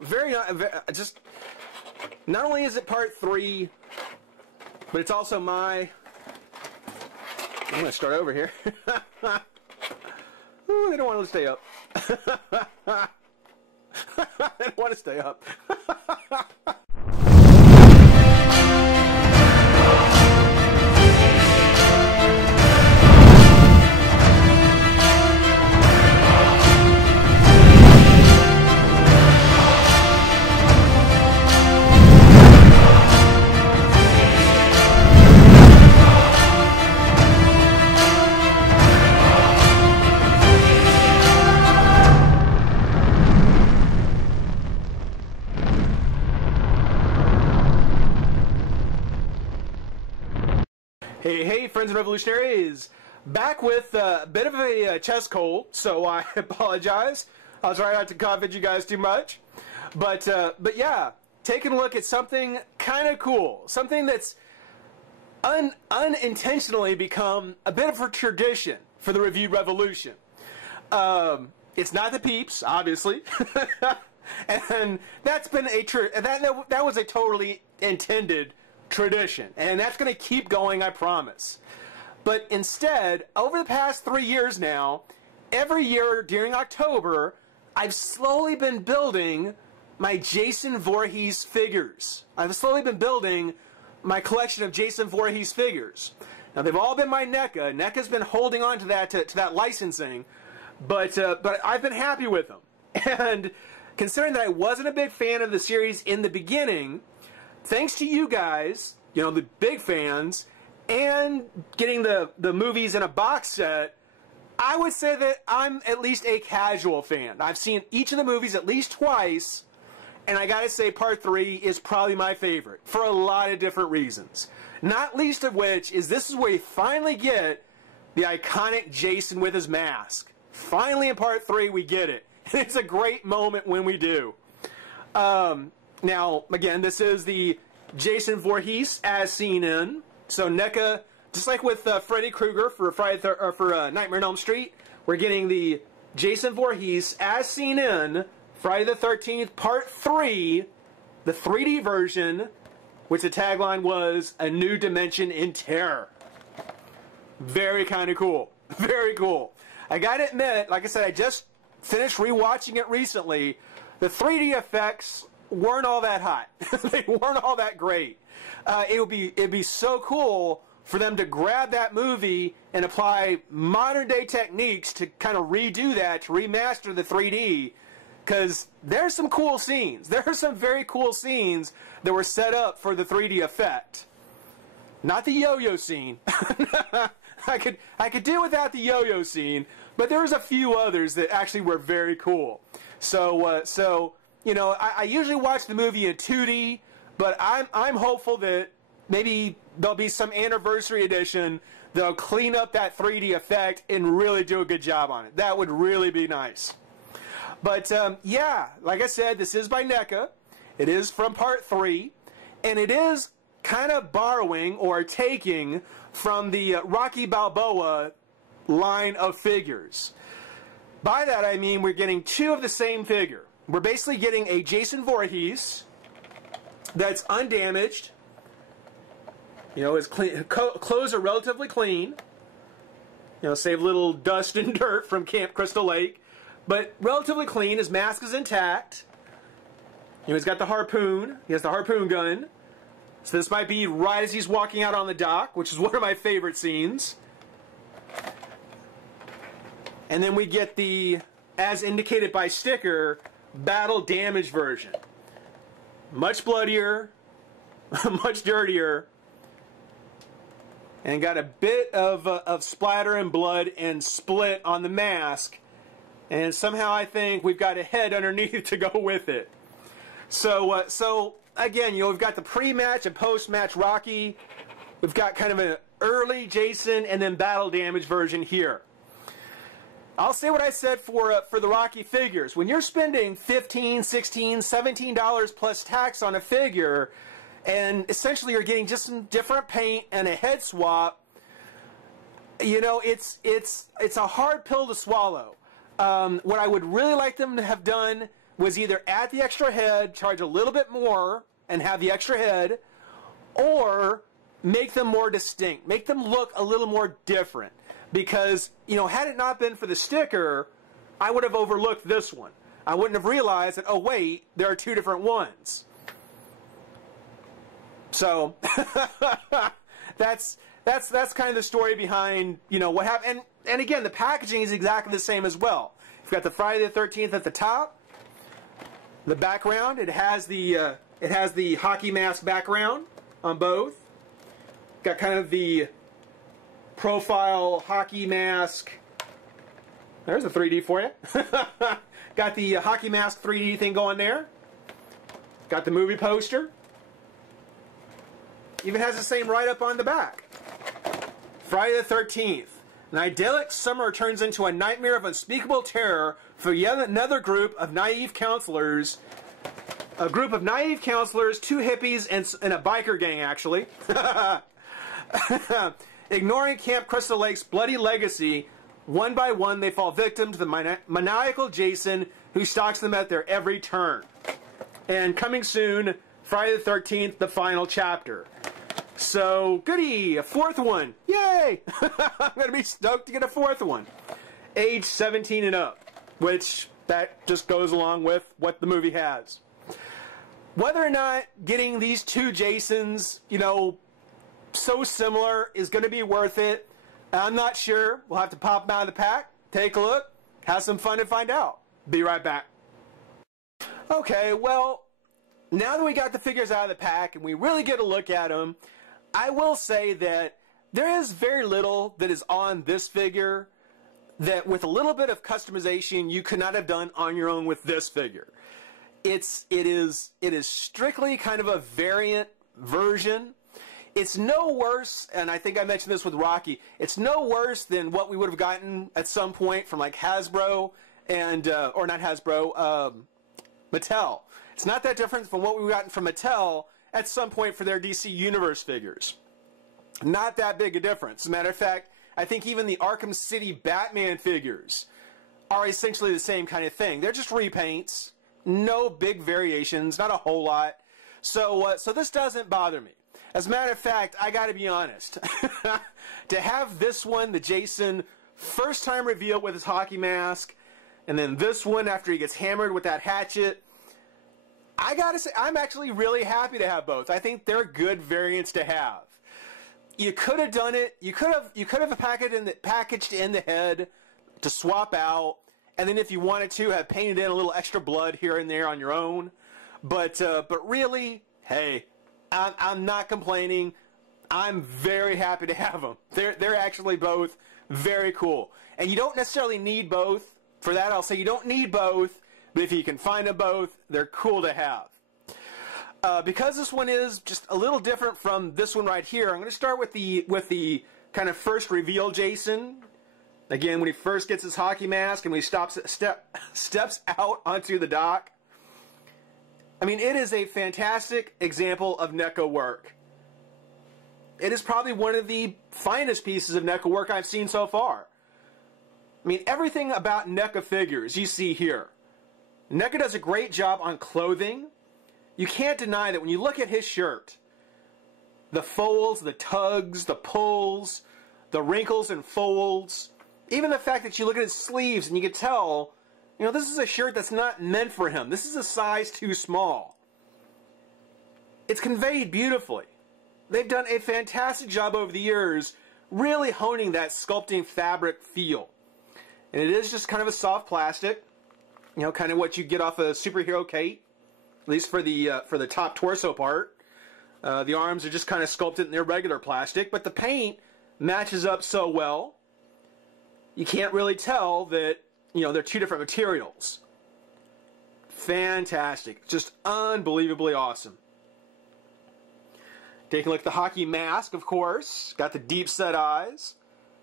Very, just, not only is it part 3, but it's also my, I'm going to start over here. Ooh, they don't want to stay up. They don't want to stay up. Hey, friends and revolutionaries, back with a bit of a chest cold, so I apologize. I'll try not to cough at you guys too much. But yeah, taking a look at something kind of cool, something that's unintentionally become a bit of a tradition for the review revolution. It's not the peeps, obviously, and that's been that was a totally intended tradition, and that's going to keep going, I promise. But instead, over the past 3 years now, every year during October, I've slowly been building my Jason Voorhees figures. I've slowly been building my collection of Jason Voorhees figures. Now, they've all been my Neca. Neca's been holding on to that licensing, but I've been happy with them. And considering that I wasn't a big fan of the series in the beginning, thanks to you guys, you know, the big fans, and getting the movies in a box set, I would say that I'm at least a casual fan. I've seen each of the movies at least twice, and I gotta say part 3 is probably my favorite for a lot of different reasons. Not least of which is this is where you finally get the iconic Jason with his mask. Finally in part 3 we get it. And it's a great moment when we do. Now, again, this is the Jason Voorhees as seen in. So Neca, just like with Freddy Krueger for Nightmare on Elm Street, we're getting the Jason Voorhees as seen in Friday the 13th Part 3, the 3D version, which the tagline was "A New Dimension in Terror." Very kind of cool. Very cool. I gotta admit, like I said, I just finished rewatching it recently. The 3D effects weren't all that hot. They weren't all that great. It'd be so cool for them to grab that movie and apply modern day techniques to kind of redo that, to remaster the 3D, because there's some cool scenes. There are some very cool scenes that were set up for the 3D effect. Not the yo-yo scene. I could do without the yo-yo scene, but there's a few others that actually were very cool. So you know, I usually watch the movie in 2D, but I'm hopeful that maybe there'll be some anniversary edition that'll clean up that 3D effect and really do a good job on it. That would really be nice. But yeah, like I said, this is by Neca. It is from part 3, and it is kind of borrowing or taking from the Rocky Balboa line of figures. By that I mean we're getting 2 of the same figure. We're basically getting a Jason Voorhees that's undamaged. You know, his clothes are relatively clean. You know, save little dust and dirt from Camp Crystal Lake. But relatively clean. His mask is intact. You know, he's got the harpoon. He has the harpoon gun. So this might be right as he's walking out on the dock, which is one of my favorite scenes. And then we get the, as indicated by sticker, battle damage version. Much bloodier, much dirtier, and got a bit of splatter and blood and split on the mask, and somehow I think we've got a head underneath to go with it. So again, you know, we've got the pre-match and post-match Rocky. We've got kind of an early Jason and then battle damage version here. I'll say what I said for the Rocky figures. When you're spending $15, $16, $17 plus tax on a figure, and essentially you're getting just some different paint and a head swap, you know, it's a hard pill to swallow. What I would really like them to have done was either add the extra head, charge a little bit more, and have the extra head, or make them more distinct, make them look a little more different. Because, you know, had it not been for the sticker, I would have overlooked this one. I wouldn't have realized that, oh wait, there are two different ones. So, that's kind of the story behind, you know, what happened. And again, the packaging is exactly the same as well. You've got the Friday the 13th at the top. The background, it has the hockey mask background on both. Got kind of the profile hockey mask. There's a 3D for you. Got the hockey mask 3D thing going there. Got the movie poster. Even has the same write-up on the back. Friday the 13th. An idyllic summer turns into a nightmare of unspeakable terror for yet another group of naive counselors. A group of naive counselors, two hippies, and a biker gang, actually. Ignoring Camp Crystal Lake's bloody legacy, one by one they fall victim to the maniacal Jason who stalks them at their every turn. And coming soon, Friday the 13th, the final chapter. So, goody, a fourth one. Yay! I'm going to be stoked to get a fourth one. Age 17 and up, which that just goes along with what the movie has. Whether or not getting these two Jasons, you know, so similar is going to be worth it, I'm not sure. We'll have to pop them out of the pack, take a look, have some fun and find out. Be right back. Okay, well, now that we got the figures out of the pack and we really get a look at them, I will say that there is very little that is on this figure that with a little bit of customization you could not have done on your own with this figure. It is strictly kind of a variant version. It's no worse, and I think I mentioned this with Rocky, it's no worse than what we would have gotten at some point from like Hasbro and, or not Hasbro, Mattel. It's not that different from what we've gotten from Mattel at some point for their DC Universe figures. Not that big a difference. As a matter of fact, I think even the Arkham City Batman figures are essentially the same kind of thing. They're just repaints, no big variations, not a whole lot. So this doesn't bother me. As a matter of fact, I gotta be honest. To have this one, the Jason, first time revealed with his hockey mask, and then this one after he gets hammered with that hatchet, I gotta say, I'm actually really happy to have both. I think they're good variants to have. You could have done it. You could have packaged in the head to swap out, and then if you wanted to, have painted in a little extra blood here and there on your own. But really, hey, I'm not complaining. I'm very happy to have them. They're actually both very cool, and you don't necessarily need both. For that, I'll say you don't need both. But if you can find them both, they're cool to have. Because this one is just a little different from this one right here, I'm going to start with the kind of first reveal Jason. Again, when he first gets his hockey mask and when he steps out onto the dock. I mean, it is a fantastic example of NECA work. It is probably one of the finest pieces of NECA work I've seen so far. I mean, everything about NECA figures you see here. NECA does a great job on clothing. You can't deny that when you look at his shirt, the folds, the tugs, the pulls, the wrinkles and folds, even the fact that you look at his sleeves and you can tell, you know, this is a shirt that's not meant for him. This is a size too small. It's conveyed beautifully. They've done a fantastic job over the years really honing that sculpting fabric feel. And it is just kind of a soft plastic. You know, kind of what you get off a superhero cape, at least for the top torso part. The arms are just kind of sculpted in their regular plastic, but the paint matches up so well, you can't really tell that, you know, they're two different materials. Fantastic. Just unbelievably awesome. Taking a look at the hockey mask, of course. Got the deep set eyes.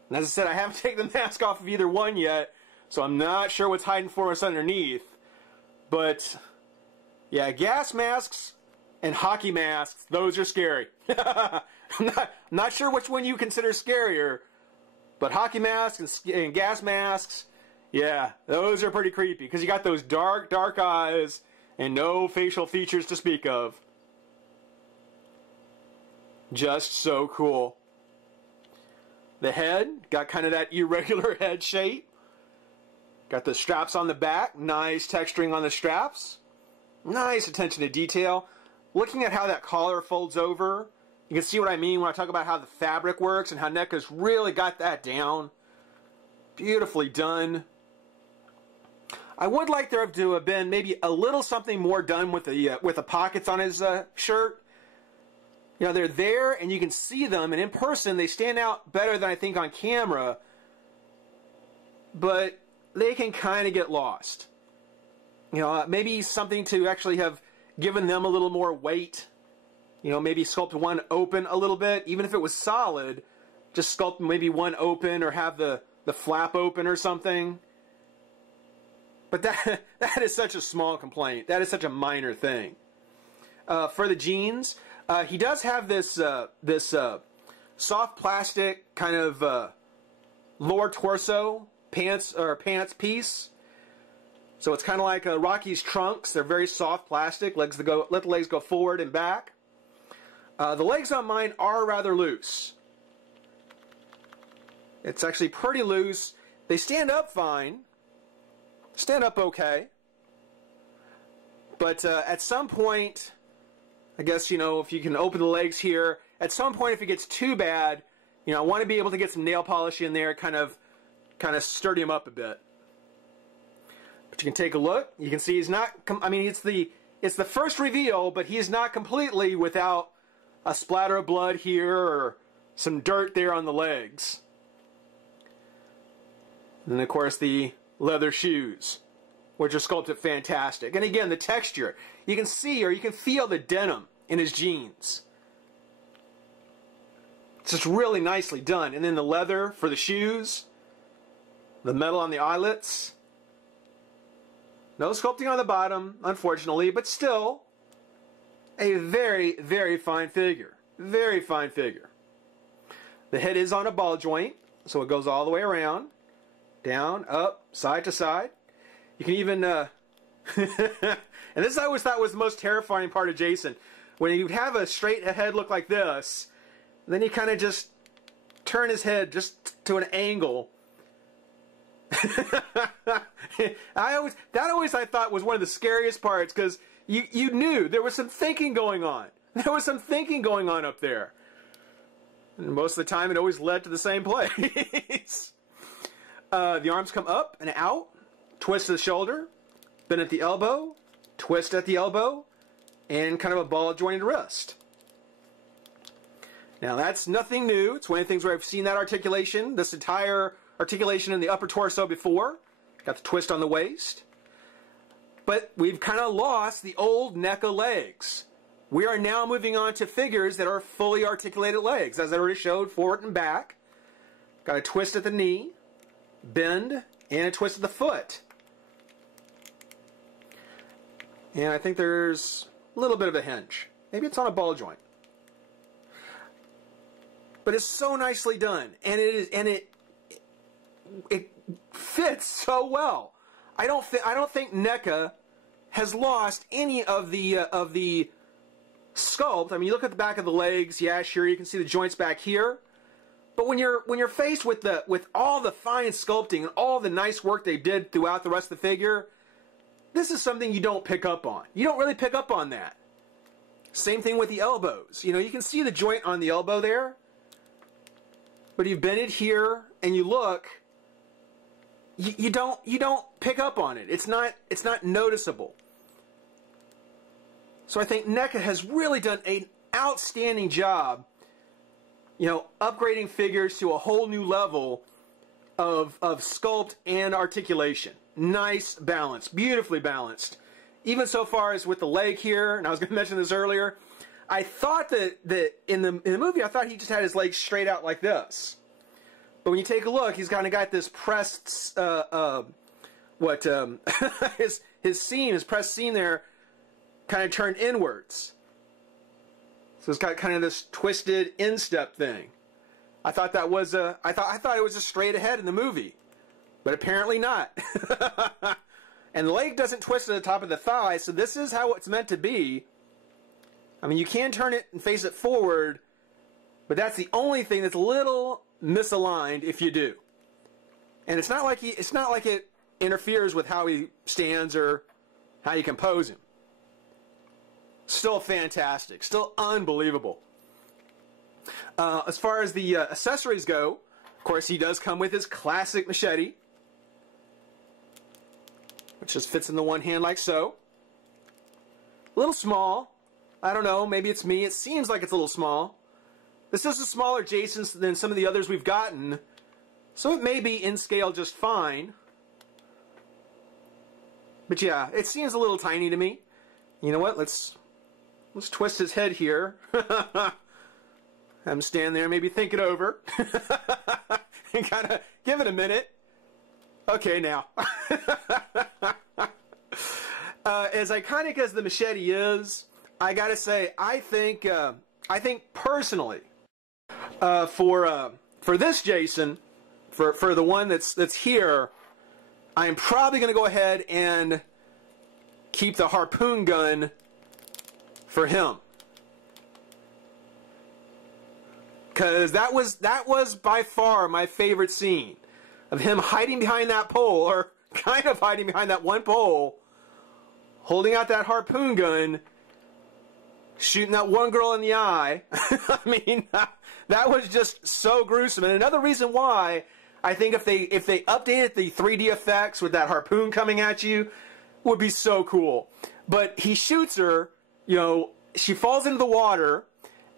And as I said, I haven't taken the mask off of either one yet, so I'm not sure what's hiding for us underneath. But, yeah, gas masks and hockey masks, those are scary. I'm not sure which one you consider scarier, but hockey masks and gas masks, Yeah, those are pretty creepy because you got those dark, dark eyes and no facial features to speak of. Just so cool. The head, got kind of that irregular head shape. Got the straps on the back, nice texturing on the straps. Nice attention to detail. Looking at how that collar folds over, you can see what I mean when I talk about how the fabric works and how Neca's really got that down. Beautifully done. I would like there to have been maybe a little something more done with the pockets on his shirt. You know, they're there and you can see them, and in person they stand out better than I think on camera, but they can kind of get lost. You know, maybe something to actually have given them a little more weight. You know, maybe sculpt one open a little bit, even if it was solid, just sculpt maybe one open or have the flap open or something. But that is such a small complaint. That is such a minor thing. For the jeans, he does have this soft plastic kind of lower torso pants piece. So it's kind of like Rocky's trunks. They're very soft plastic. Let the legs go forward and back. The legs on mine are rather loose. It's actually pretty loose. They stand up fine. Stand up okay. But at some point, I guess, you know, if you can open the legs here, at some point if it gets too bad, you know, I want to be able to get some nail polish in there, kind of sturdy them up a bit. But you can take a look. You can see he's not, I mean, it's the first reveal, but he's not completely without a splatter of blood here or some dirt there on the legs. And then, of course, the leather shoes, which are sculpted fantastic. And again, the texture. You can see or you can feel the denim in his jeans. It's just really nicely done. And then the leather for the shoes. The metal on the eyelets. No sculpting on the bottom, unfortunately, but still a very, very fine figure. Very fine figure. The head is on a ball joint, so it goes all the way around. Down, up, side to side. You can even, and this I always thought was the most terrifying part of Jason. When you have a straight head look like this, then you kind of just turn his head just to an angle. I thought was one of the scariest parts, because you knew there was some thinking going on. There was some thinking going on up there. And most of the time it always led to the same place. The arms come up and out, twist to the shoulder, bend at the elbow, twist at the elbow, and kind of a ball jointed wrist. Now that's nothing new. It's one of the things where I've seen that articulation, this entire articulation in the upper torso before. Got the twist on the waist. But we've kind of lost the old Neca legs. We are now moving on to figures that are fully articulated legs, as I already showed, forward and back. Got a twist at the knee, bend, and a twist at the foot. And I think there's a little bit of a hinge. Maybe it's on a ball joint. But it's so nicely done, and it fits so well. I don't think Neca has lost any of the sculpt. I mean, you look at the back of the legs. Yeah, sure, you can see the joints back here. But when you're faced with all the fine sculpting and all the nice work they did throughout the rest of the figure, this is something you don't pick up on. You don't really pick up on that. Same thing with the elbows. You know, you can see the joint on the elbow there. But you bend it here and you look, you don't pick up on it. It's not noticeable. So I think Neca has really done an outstanding job, you know, upgrading figures to a whole new level of sculpt and articulation. Nice balance, beautifully balanced. Even so far as with the leg here, and I was going to mention this earlier, I thought that in the movie, I thought he just had his legs straight out like this. But when you take a look, he's kind of got this pressed, his seam, his pressed seam there, kind of turned inwards. So it's got kind of this twisted instep thing. I thought that was I thought it was just straight ahead in the movie. but apparently not. And the leg doesn't twist at the top of the thigh, so this is how it's meant to be. I mean, you can turn it and face it forward, but that's the only thing that's a little misaligned if you do. And it's not like it interferes with how he stands or how you compose him. Still fantastic. Still unbelievable. As far as the accessories go, of course, he does come with his classic machete, which just fits in the one hand like so. A little small. I don't know. Maybe it's me. It seems like it's a little small. This is a smaller Jason than some of the others we've gotten, so it may be in scale just fine. But yeah, it seems a little tiny to me. You know what? Let's twist his head here. Have him stand there, maybe think it over. And kind of give it a minute. Okay, now. As iconic as the machete is, I gotta say, I think personally, for this Jason, for the one that's here, I'm probably gonna go ahead and keep the harpoon gun for him, because that was by far my favorite scene, of him hiding behind that pole, or kind of hiding behind that one pole, holding out that harpoon gun, shooting that one girl in the eye. I mean, that was just so gruesome. And another reason why I think if they updated the 3D effects with that harpoon coming at you, would be so cool. But he shoots her, you know, she falls into the water,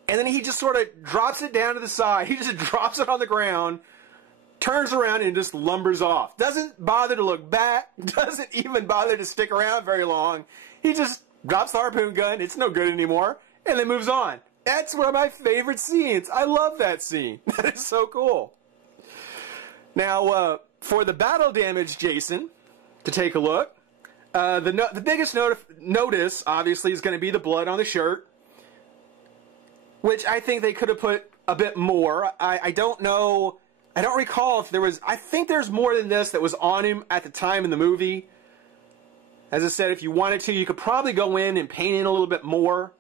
and then he just sort of drops it down to the side. He just drops it on the ground, turns around, and just lumbers off. Doesn't bother to look back, doesn't even bother to stick around very long. He just drops the harpoon gun, it's no good anymore, and then moves on. That's one of my favorite scenes. I love that scene. That is so cool. Now, for the battle damage Jason, to take a look, the biggest notice, obviously, is going to be the blood on the shirt, which I think they could have put a bit more. I don't know, I don't recall if there was, I think there's more than this that was on him at the time in the movie. As I said, if you wanted to, you could probably go in and paint in a little bit more.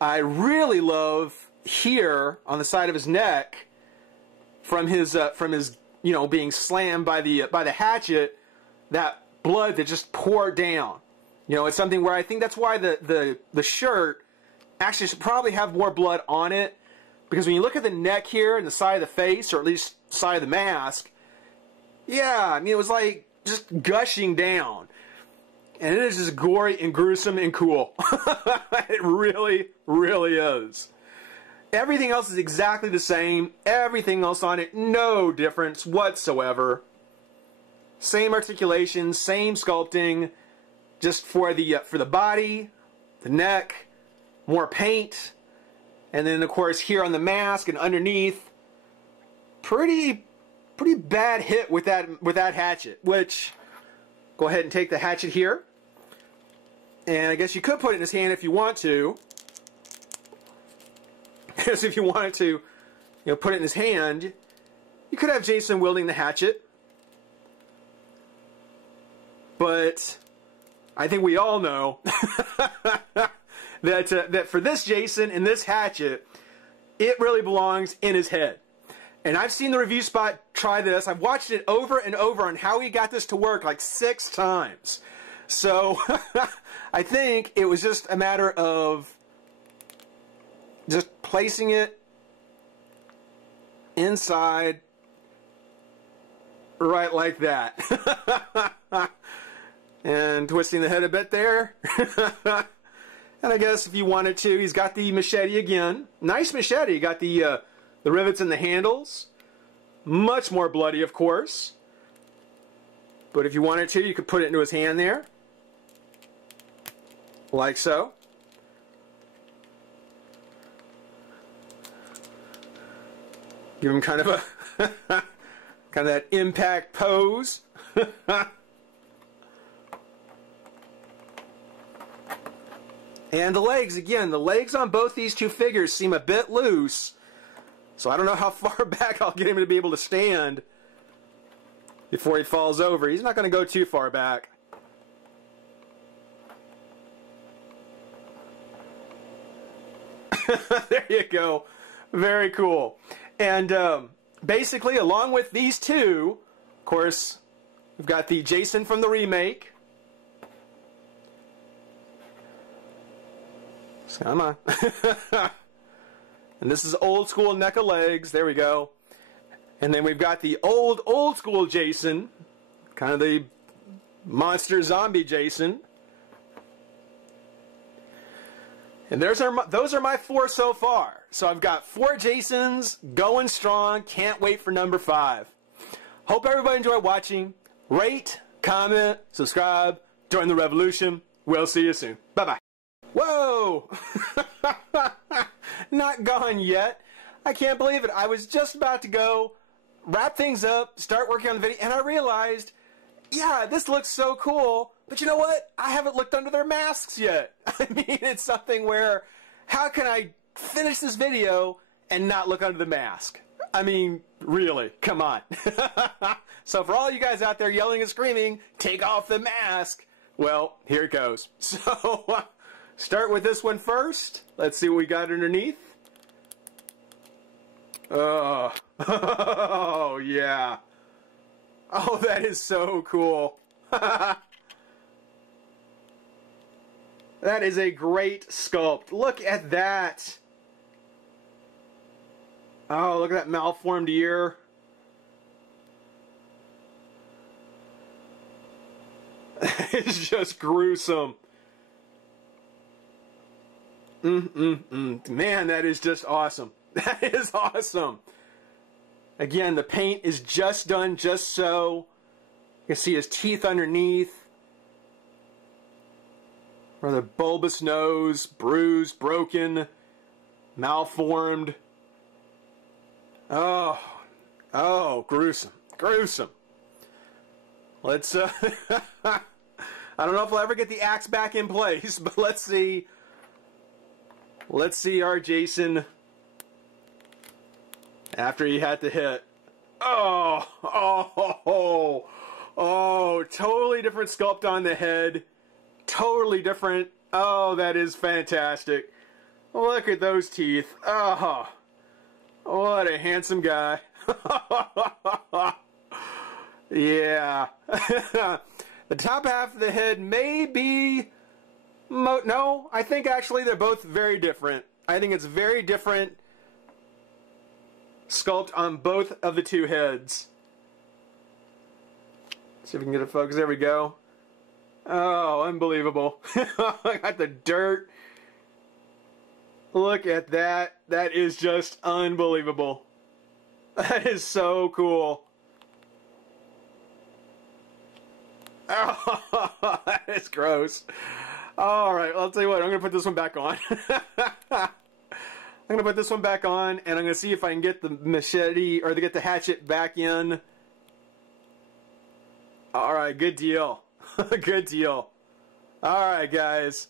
I really love here on the side of his neck, from his you know, being slammed by the hatchet, that blood that just poured down. You know, it's something where I think that's why the shirt actually should probably have more blood on it, because when you look at the neck here and the side of the face, or at least the side of the mask, yeah, I mean, it was like just gushing down. And it is just gory and gruesome and cool. It really, really is. Everything else is exactly the same. Everything else on it, no difference whatsoever. Same articulation, same sculpting, just for the body, the neck, more paint, and then of course here on the mask and underneath, pretty bad hit with that hatchet. Which, go ahead and take the hatchet here, and I guess you could put it in his hand if you want to. Because if you wanted to, you know, put it in his hand, you could have Jason wielding the hatchet. But I think we all know that for this Jason and this hatchet, it really belongs in his head. And I've seen the review spot try this. I've watched it over and over on how he got this to work like 6 times. So I think it was just a matter of just placing it inside right like that. And twisting the head a bit there. And I guess if you wanted to, he's got the machete again. Nice machete. Got the rivets in the handles. Much more bloody, of course. But if you wanted to, you could put it into his hand there. Like so. Give him kind of a kind of that impact pose. And the legs, again, the legs on both these two figures seem a bit loose. So I don't know how far back I'll get him to be able to stand. before he falls over. He's not going to go too far back. There you go. Very cool. And basically, along with these two, of course, we've got the Jason from the remake. Come on. And this is old school Neca legs. There we go. And then we've got the old school Jason, kind of the monster zombie Jason. And those are my 4 so far. So I've got 4 Jasons going strong. Can't wait for number 5. Hope everybody enjoyed watching. Rate, comment, subscribe. Join the revolution. We'll see you soon. Bye-bye. Whoa! Not gone yet. I can't believe it. I was just about to go wrap things up, start working on the video, and I realized, yeah, this looks so cool. But you know what? I haven't looked under their masks yet. I mean, it's something where, how can I finish this video and not look under the mask? I mean, really, come on. So for all you guys out there yelling and screaming, take off the mask, well, here it goes. So, start with this one first. Let's see what we got underneath. Oh, oh yeah. Oh, that is so cool. That is a great sculpt. Look at that. Oh, look at that malformed ear. It's just gruesome. Man, that is just awesome. That is awesome. Again, the paint is just done just so. You can see his teeth underneath. Rather bulbous nose, bruised, broken, malformed. Oh, oh, gruesome, gruesome. Let's, I don't know if we'll ever get the axe back in place, but let's see. Let's see our Jason after he had to hit. Oh, oh, oh, oh, totally different sculpt on the head. Totally different. Oh, that is fantastic. Look at those teeth. Oh, what a handsome guy. Yeah. The top half of the head may be... No, I think actually they're both very different. I think it's very different sculpt on both of the two heads. See if we can get a focus. There we go. Oh, unbelievable. I got the dirt. Look at that. That is just unbelievable. That is so cool. Oh, that is gross. Alright, well, I'll tell you what. I'm going to put this one back on. I'm going to put this one back on, and I'm going to see if I can get the machete, or to get the hatchet back in. Alright, good deal. Good deal. Alright, guys.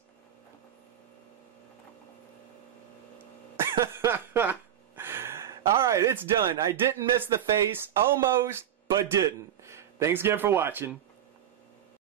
Alright, it's done. I didn't miss the face. Almost, but didn't. Thanks again for watching.